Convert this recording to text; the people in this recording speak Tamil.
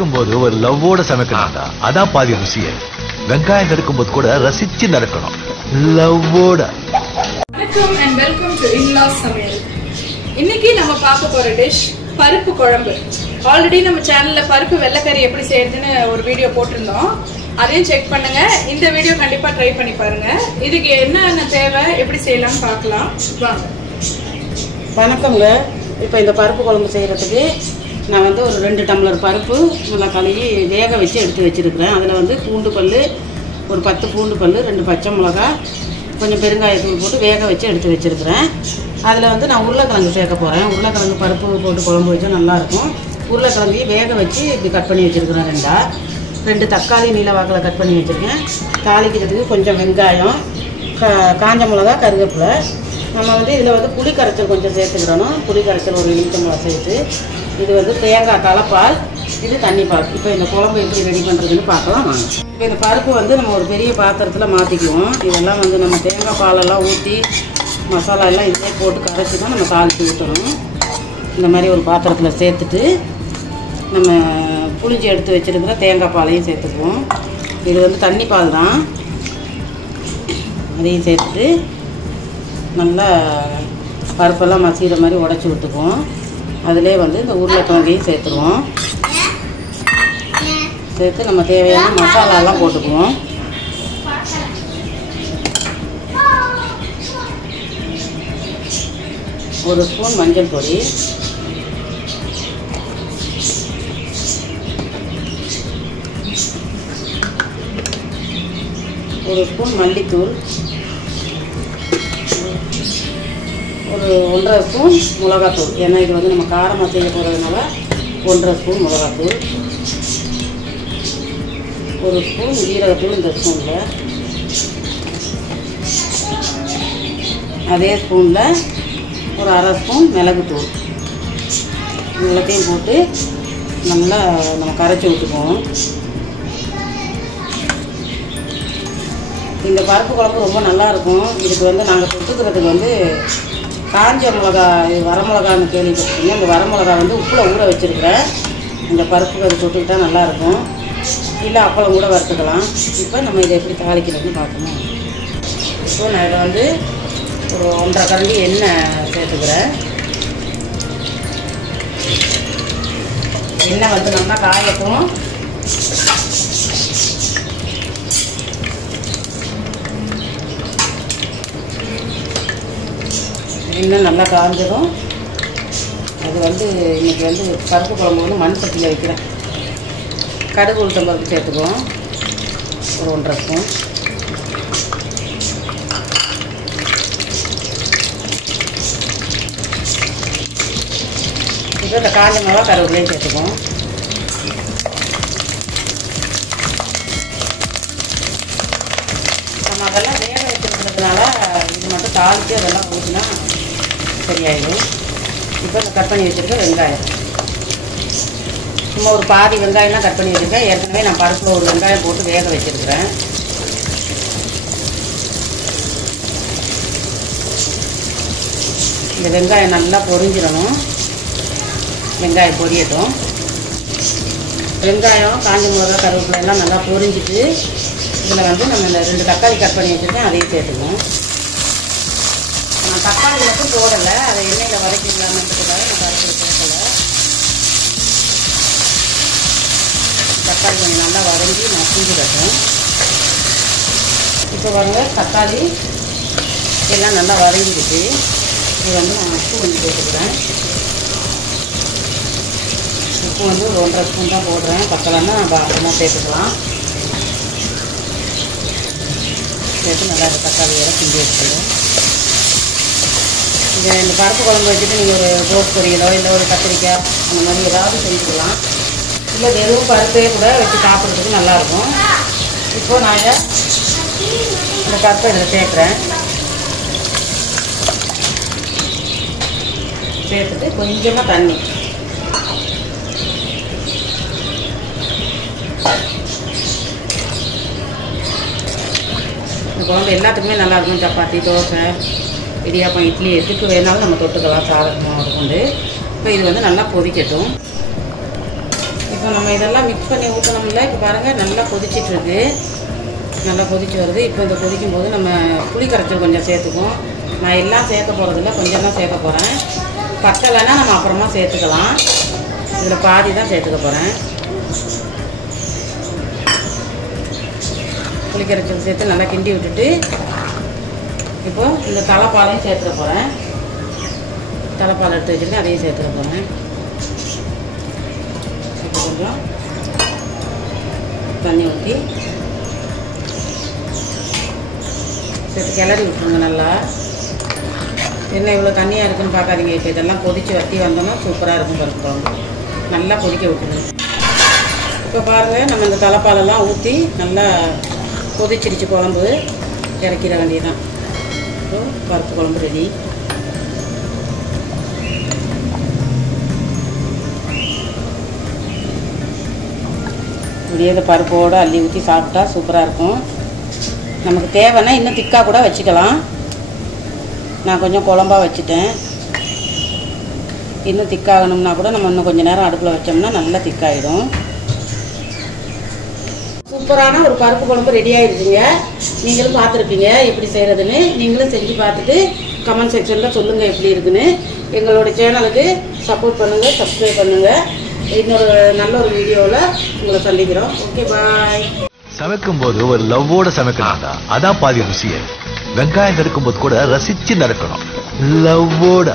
சமைக்கும்போது ஒரு லவ்வோட சமைக்கணும்டா. அதான் பாதி ருசியே. வெங்காயம் நறுக்கும்போது கூட ரசிச்சு நறுக்கணும், லவ்வோட. வணக்கம் அண்ட் வெல்கம் டு இன்லாஸ் சமையல். இன்னைக்கு நம்ம பார்க்க போற டிஷ் பருப்பு குழம்பு. ஆல்ரெடி நம்ம சேனல்ல பருப்பு வெள்ளைக்கறி எப்படி செய்யறதுன்னு ஒரு வீடியோ போட்டிருந்தோம். அதையும் செக் பண்ணுங்க. இந்த வீடியோ கண்டிப்பா ட்ரை பண்ணி பாருங்க. இதுக்கு என்னென்ன தேவை, எப்படி செய்யலாம்னு பார்க்கலாம் வாங்க. வணக்கங்க. இப்போ இந்த பருப்பு குழம்பு செய்கிறதுக்கு நான் வந்து ஒரு 2 டம்ளர் பருப்பு நல்லா கழுவி வேக வச்சு எடுத்து வச்சுருக்கிறேன். அதில் வந்து பூண்டு பல், ஒரு 10 பூண்டு பல், 2 பச்சை மிளகா, கொஞ்சம் பெருங்காயத்தூள் போட்டு வேக வச்சு எடுத்து வச்சுருக்கிறேன். அதில் வந்து நான் உருளைக்கிழங்கு சேர்க்க போகிறேன். உருளைக்கிழங்கு பருப்பு போட்டு குழம்பு வச்சா நல்லாயிருக்கும். உருளைக்கிழங்கையும் வேக வச்சு இப்படி கட் பண்ணி வச்சுருக்கிறேன். 2 தக்காளி நீல வாக்கில் கட் பண்ணி வச்சுருக்கேன். தாளிக்கிறதுக்கு கொஞ்சம் வெங்காயம், காஞ்ச மிளகா, கருவேப்பிலை. நம்ம வந்து இதில் வந்து புளி கரைச்சல் கொஞ்சம் சேர்த்துக்கிறணும். புளி கரைச்சல் ஒரு எலுமிச்சம்பழம் சேர்த்து, இது வந்து தேங்காய் தலைப்பால், இது தண்ணி பால். இப்போ இந்த குழம்பு எப்படி ரெடி பண்ணுறதுன்னு பார்க்கலாம் வாங்க. இப்போ இந்த பருப்பு வந்து நம்ம ஒரு பெரிய பாத்திரத்தில் மாற்றிக்குவோம். இதெல்லாம் வந்து நம்ம தேங்காய் பாலெல்லாம் ஊற்றி மசாலா எல்லாம் இதே போட்டு கரைச்சி தான் நம்ம தாளித்து ஊற்றணும். இந்த மாதிரி ஒரு பாத்திரத்தில் சேர்த்துட்டு நம்ம புளிஞ்சி எடுத்து வச்சுருக்கிற தேங்காய் பாலையும் சேர்த்துக்குவோம். இது வந்து தண்ணி பால் தான். அதையும் சேர்த்துட்டு நல்லா பருப்பெல்லாம் மசிகிற மாதிரி உடச்சி விட்டுக்குவோம். அதிலே வந்து இந்த உருளைக்கிழங்கையும் சேர்த்துருவோம். சேர்த்து நம்ம தேவையான மசாலாலாம் போட்டுக்குவோம். ஒரு ஸ்பூன் மஞ்சள் பொடி, ஒரு ஸ்பூன் மல்லித்தூள், ஒரு 1.5 ஸ்பூன் மிளகாத்தூள். ஏன்னா இது வந்து நம்ம காரமாக செய்ய போகிறதுனால 1.5 ஸ்பூன் மிளகாத்தூள், ஒரு ஸ்பூன் ஜீரகத்தூள் இந்த ஸ்பூனில், அதே ஸ்பூனில் ஒரு 1/2 ஸ்பூன் மிளகுத்தூள். எல்லாத்தையும் போட்டு நல்லா நம்ம கரைச்சி விட்டுக்குவோம். இந்த பருப்பு குழம்பு ரொம்ப நல்லாயிருக்கும். இதுக்கு வந்து நாங்கள் தொட்டுக்கிறதுக்கு வந்து காஞ்ச மிளகா, வரமிளகான்னு கேள்விப்பட்டிருக்கீங்க. இந்த வரமிளகா வந்து உப்பில் ஊற வச்சுருக்கிறேன். இந்த பருப்புக்கு அது தொட்டுக்கிட்டால் நல்லாயிருக்கும். இல்லை அப்பளம் கூட வறுத்துக்கலாம். இப்போ நம்ம இதை எப்படி தாளிக்கிறதுன்னு பார்க்கணும். இப்போ நான் இதை வந்து ஒரு 1.5 கரண்டி எண்ணெய் சேர்த்துக்கிறேன். எண்ணெய் வந்து நல்லா காயட்டும். எண்ணெய் நல்லா காய்ஞ்சதும் அது வந்து இன்றைக்கி வந்து பருப்பு குழம்பு வந்து மண் சட்டியில் வைக்கிறேன். கடுகு உளுத்தம் பருப்பு சேர்த்துக்குவோம், ஒரு 1.5 ஸ்பூன். இப்போ இந்த காஞ்ச மிளகா கருவேப்பிலையும் சேர்த்துக்குவோம். நம்ம அதெல்லாம் வேக வச்சுருக்கிறதுனால இது மட்டும் தாளித்து அதெல்லாம் ஊற்றினா சரியாயிடும். இப்போ இந்த கட் பண்ணி வச்சுருக்க வெங்காயம், சும்மா ஒரு பாதி வெங்காயம்லாம் கட் பண்ணி வச்சுருக்கேன். ஏற்கனவே நான் பருப்பில் ஒரு வெங்காயம் போட்டு வேக வச்சுருக்கிறேன். இந்த வெங்காயம் நல்லா பொரிஞ்சிடணும். வெங்காயம் பொரியட்டும். வெங்காயம், காஞ்ச மிளகா, கருவேப்பிலை எல்லாம் நல்லா பொரிஞ்சிட்டு இதில் வந்து நம்ம இந்த 2 தக்காளி கட் பண்ணி வச்சுருக்கேன், அதையும் சேர்த்துக்குவோம். நான் தக்காளி மட்டும் போடலை, அதை எண்ணெயில் வதக்கிடலாம்ன்றதுக்காக நான் பருப்பில் சேர்க்கலை. தக்காளி கொஞ்சம் நல்லா வதங்கி மசிஞ்சிடட்டும். இப்போ பாருங்க, தக்காளி எல்லாம் நல்லா வதங்கிடுச்சு. இது வந்து நான் உப்பு கொஞ்சம் போட்டுக்கிறேன். உப்பு வந்து ஒரு 1.5 ஸ்பூன் தான் போடுறேன். பக்கலன்னா நம்ம அப்புறமா சேர்த்துக்கலாம். சேர்த்து நல்லா தக்காளியோட கிண்டி வச்சுக்கணும். இந்த பருப்பு குழம்பு வச்சுட்டு நீங்கள் ஒரு கோஸ் பொரியலோ இல்லை ஒரு கத்திரிக்காய் அந்த மாதிரி ஏதாவது செஞ்சுக்கலாம். இல்லை வெறும் பருப்பே கூட வச்சு சாப்பிட்றதுக்கு நல்லாயிருக்கும். இப்போது நான் இந்த பருப்பை இதில் சேர்க்குறேன். சேர்த்துட்டு கொஞ்சமாக தண்ணி, இந்த குழம்பு எல்லாத்துக்குமே நல்லாயிருக்கும். சப்பாத்தி, தோசை, இடியாப்பம், இட்லி எதுக்கு வேணாலும் நம்ம தொட்டுக்கலாம் சாதமாக கொண்டு. இப்போ இது வந்து நல்லா கொதிக்கட்டும். இப்போ நம்ம இதெல்லாம் மிக்ஸ் பண்ணி ஊற்றணும்ல. இப்போ பாருங்கள் நல்லா கொதிச்சிட்டு இருக்கு, நல்லா கொதிச்சு வருது. இப்போ இந்த கொதிக்கும் போது நம்ம புளி கரைச்சல் கொஞ்சம் சேர்த்துக்குவோம். நான் எல்லாம் சேர்க்க போகிறதில்ல, கொஞ்சம் தான் சேர்க்க போகிறேன். பத்தலைன்னா நம்ம அப்புறமா சேர்த்துக்கலாம். இதில் பாதி தான் சேர்த்துக்க போகிறேன். புளி கரைச்சல் சேர்த்து நல்லா கிண்டி விட்டுட்டு இப்போது இந்த தலைப்பாலையும் சேர்த்துக்க போகிறேன். தலைப்பால் எடுத்து வச்சுருக்கேன், அதையும் சேர்த்துக்க போகிறேன். இப்போ கொஞ்சம் தண்ணி ஊற்றி சேர்த்து கிளறி விட்டுருங்க நல்லா. என்ன இவ்வளோ தண்ணியாக இருக்குதுன்னு பார்க்காதீங்க. இப்போ இதெல்லாம் கொதித்து வற்றி வந்தோம்னா சூப்பராக இருக்கும் பருப்பு குழம்பு. நல்லா கொதிக்க விட்டுருங்க. இப்போ பாருங்கள், நம்ம இந்த தலைப்பாலெல்லாம் ஊற்றி நல்லா கொதிச்சிருச்சு குழம்பு. இறக்கிற வேண்டியதான். இப்போ பருப்பு குழம்பு ரெடி. இப்படியே இந்த பருப்போடு அள்ளி ஊற்றி சாப்பிட்டா சூப்பராக இருக்கும். நமக்கு தேவைன்னா இன்னும் திக்காக கூட வச்சுக்கலாம். நான் கொஞ்சம் குழம்பா வச்சுட்டேன். இன்னும் திக்காகணும்னா கூட நம்ம இன்னும் கொஞ்சம் நேரம் அடுப்பில் வச்சோம்னா நல்லா திக்காயிடும். சூப்பரான ஒரு பருப்பு குழம்பு ரெடி ஆகிடுச்சுங்க. நீங்களும் பார்த்துருப்பீங்க எப்படி செய்கிறதுன்னு. நீங்களும் செஞ்சு பார்த்துட்டு கமெண்ட் செக்ஷனில் சொல்லுங்கள் எப்படி இருக்குன்னு. எங்களோட சேனலுக்கு சப்போர்ட் பண்ணுங்கள், சப்ஸ்கிரைப் பண்ணுங்கள். இன்னொரு நல்ல ஒரு வீடியோவில் உங்களை சந்திக்கிறோம். ஓகே, பாய். சமைக்கும் போது ஒரு லவ்வோட சமைக்கணும்டா, அதான் பாதி ருசியே. வெங்காயம் நறுக்கும் போது கூட ரசிச்சு நறுக்கணும், லவ்வோட.